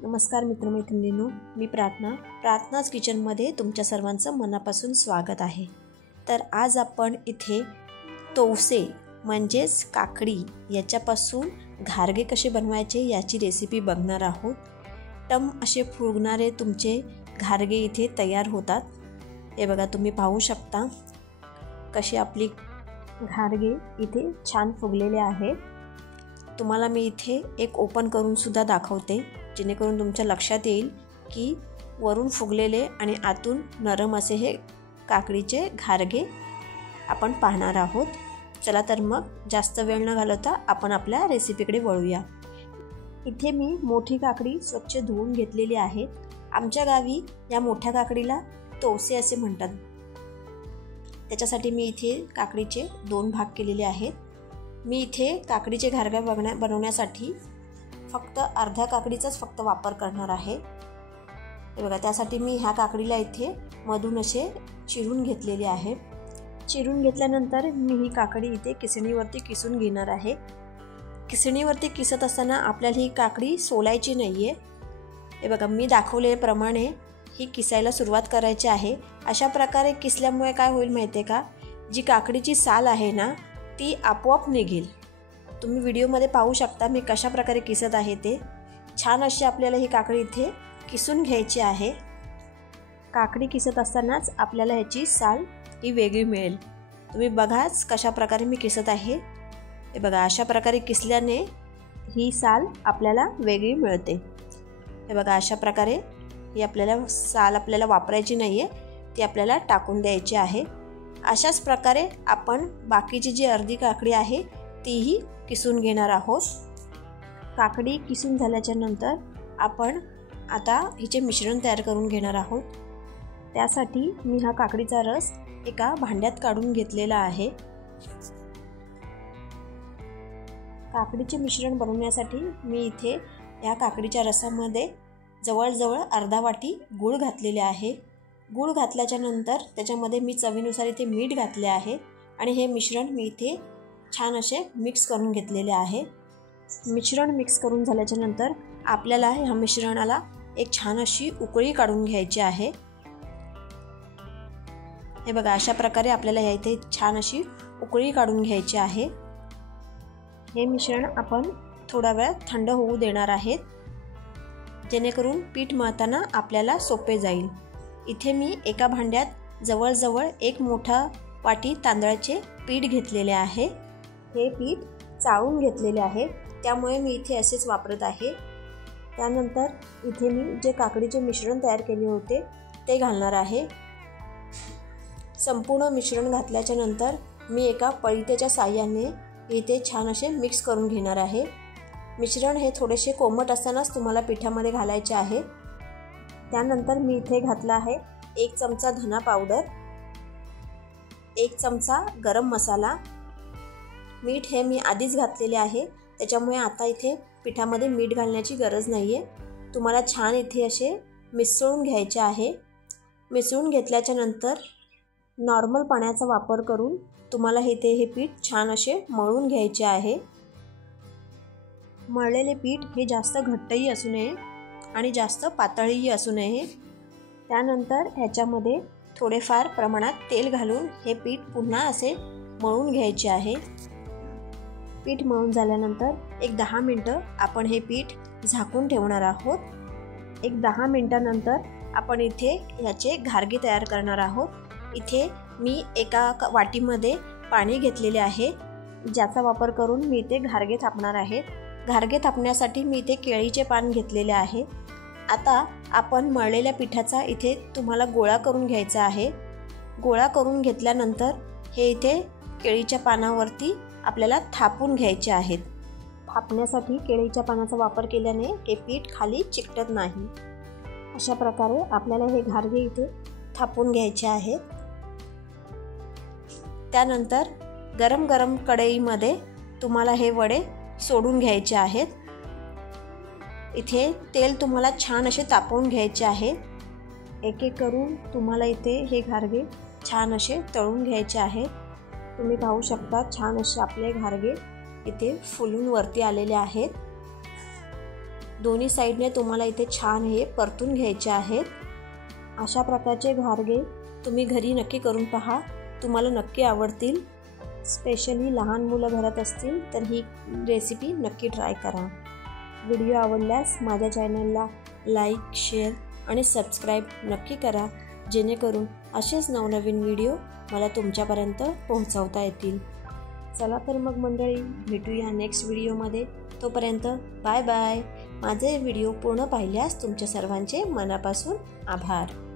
नमस्कार मित्रमैत्रिणींनो, मी प्रार्थनाच किचनमध्ये तुमच्या सर्वांचं मनापासून स्वागत आहे। तर आज आपण इथे तोवसे म्हणजेच काकडी याच्यापासून घारगे कसे बनवायचे याची रेसिपी बघणार आहोत। टम असे फुगणारे तुमचे घारगे इथे तयार होतात। हे बघा, तुम्ही पाहू शकता कशी आपली घारगे इथे छान फुगलेले आहेत। तुम्हाला मी इथे एक ओपन करून सुद्धा दाखवते, जेणेकरून तुमच्या लक्षात येईल की वरून फुगलेले आणि आतून नरम असे हे काकडीचे घारगे आपण पाहणार आहोत। चला तर मग जास्त वेळ न घालवता आपण आपल्या रेसिपीकडे वळूया। इथे मी मोठी काकडी स्वच्छ धुवून घेतलेली आहे। आमच्या गावी या मोठ्या काकडीला तोवसे असे म्हणतात। त्याच्यासाठी मी इथे काकडीचे 2 भाग केलेले आहेत। मी इथे काकडीचे घारगे बनवण्यासाठी फक्त अर्ध्या काकडीचाच फक्त वापर करणार आहे। हे बघा, त्यासाठी मी ह्या काकडीला इथे मधून असे चिरून घेतलेले आहे। चिरून घेतल्यानंतर मी ही काकडी इथे किसणीवरती किसून घेणार आहे। किसणीवरती किसत असताना आपल्याला ही काकडी सोलायची नाहीये। हे बघा, मी दाखवल्याप्रमाणे ही किसायला सुरुवात करायची आहे। अशा प्रकारे किसल्यामुळे काय होईल माहिती आहे का, जी काकडीची साल आहे ना ती आपोआप निघेल। तुम्ही व्हिडिओमध्ये पाहू शकता मी कशा प्रकारे किसत आहे ते। छान अशी आपल्याला ही काकडी इथे किसून घ्यायची आहे। काकडी किसत असतानाच आपल्याला ह्याची साल ही वेगळी मिळेल। तुम्ही बघाच कशा प्रकारे मी किसत आहे। हे बघा, अशा प्रकारे किसल्याने ही साल आपल्याला वेगळी मिळते। हे बघा, अशा प्रकारे ही आपल्याला साल आपल्याला वापरायची नाही आहे, ती आपल्याला टाकून द्यायची आहे। अशाच प्रकारे आपण बाकीची जी अर्धी काकडी आहे तीही किसून घेणार आहोत। काकडी किसून झाल्याच्या नंतर आपण आता हिचे मिश्रण तयार करून घेणार आहोत। त्यासाठी मी हा काकडीचा रस एका भांड्यात काढून घेतलेला आहे। काकडीचे मिश्रण बनवण्यासाठी मी इथे या काकडीच्या रसामध्ये जवळजवळ अर्धा वाटी गूळ घातलेले आहे। गूळ घातल्याच्या नंतर त्याच्यामध्ये मी चवीनुसार इथे मीठ घातले आहे आणि हे मिश्रण मी इथे छान असे मिक्स करून घेतलेले आहे। मिश्रण मिक्स करून झाल्याच्या नंतर आपल्याला ह्या मिश्रणाला एक छान अशी उकळी काढून घ्यायची आहे। हे बघा, अशा प्रकारे आपल्याला या इथे छान अशी उकळी काढून घ्यायची आहे। हे मिश्रण आपण थोडा वेळ थंड होऊ देणार आहेत, जेणेकरून पीठ मळताना आपल्याला सोपे जाईल। इथे मी एका भांड्यात जवळजवळ 1 मोठा वाटी तांदळाचे पीठ घेतलेले आहे। हे पीठ चाळून घेतलेले आहे, त्यामुळे मी इथे असेच वापरत आहे। त्यानंतर इथे मी जे काकडीचे मिश्रण तयार केले होते ते घालणार आहे। संपूर्ण मिश्रण घातल्याच्या नंतर मी एका पळीतेच्या साहाय्याने इथे छान असे मिक्स करून घेणार आहे। मिश्रण हे थोडेसे कोमट असतानाच तुम्हाला पिठामध्ये घालायचे आहे। त्यानंतर मी इथे घातला आहे 1 चमचा धना पावडर, 1 चमचा गरम मसाला। मीठ हे मी आधीच घातलेले आहे, त्याच्यामुळे आता इथे पिठामध्ये मीठ घालण्याची गरज नाही आहे। तुम्हाला छान इथे असे मिसळून घ्यायचे आहे। मिसळून घेतल्याच्या नंतर नॉर्मल पाण्याचा वापर करून तुम्हाला इथे हे पीठ छान असे मळून घ्यायचे आहे। मळलेले पीठ हे जास्त घट्टही असू नये आणि जास्त पातळही असू नये। त्यानंतर ह्याच्यामध्ये थोडेफार प्रमाणात तेल घालून हे पीठ पुन्हा असे मळून घ्यायचे आहे। पीठ मळून झाल्यानंतर एक 10 मिनिटं आपण हे पीठ झाकून ठेवणार आहोत। एक 10 मिनिटानंतर आपण इथे ह्याचे घारगे तयार करणार आहोत। इथे मी एका वाटीमध्ये पाणी घेतलेले आहे, ज्याचा वापर करून मी इथे घारगे थापणार आहे। घारगे थापण्यासाठी मी इथे केळीचे पान घेतलेले आहे। आता आपण मळलेल्या पिठाचा इथे तुम्हाला गोळा करून घ्यायचा आहे। गोळा करून घेतल्यानंतर हे इथे केळीच्या पानावरती आपल्याला थापून घ्यायचे आहेत। थापण्यासाठी केळीच्या पानाचा वापर केल्याने हे पीठ खाली चिकटत नाही। अशा प्रकारे आपल्याला हे घारगे इथे थापून घ्यायचे आहेत। त्यानंतर गरम गरम कढईमध्ये तुम्हाला हे वडे सोडून घ्यायचे आहेत। इथे तेल तुम्हाला छान असे तापवून घ्यायचे आहे। एक एक करून तुम्हाला इथे हे घारगे छान असे तळून घ्यायचे आहे। तुम्ही पाहू शकता छान असे आपले घारगे इथे फुलून वरती आलेले आहेत। दोन्ही साईडने तुम्हाला इथे छान हे परतून घ्यायचे आहेत. अशा प्रकारचे घारगे तुम्ही घरी नक्की करून पहा, तुम्हाला नक्की आवडतील. स्पेशली लहान मुलं घरात असतील तर ही रेसिपी नक्की ट्राय करा. व्हिडिओ आवडल्यास माझ्या चॅनलला लाईक, शेअर आणि सबस्क्राईब नक्की करा, जेणेकरून असेच नवनवीन व्हिडिओ मला तुमच्यापर्यंत पोहोचवता येतील. चला तर मग मंडळी, भेटूया नेक्स्ट व्हिडिओमध्ये. तोपर्यंत बाय बाय. माझे व्हिडिओ पूर्ण पाहिल्यास तुमच्या सर्वांचे मनापासून आभार.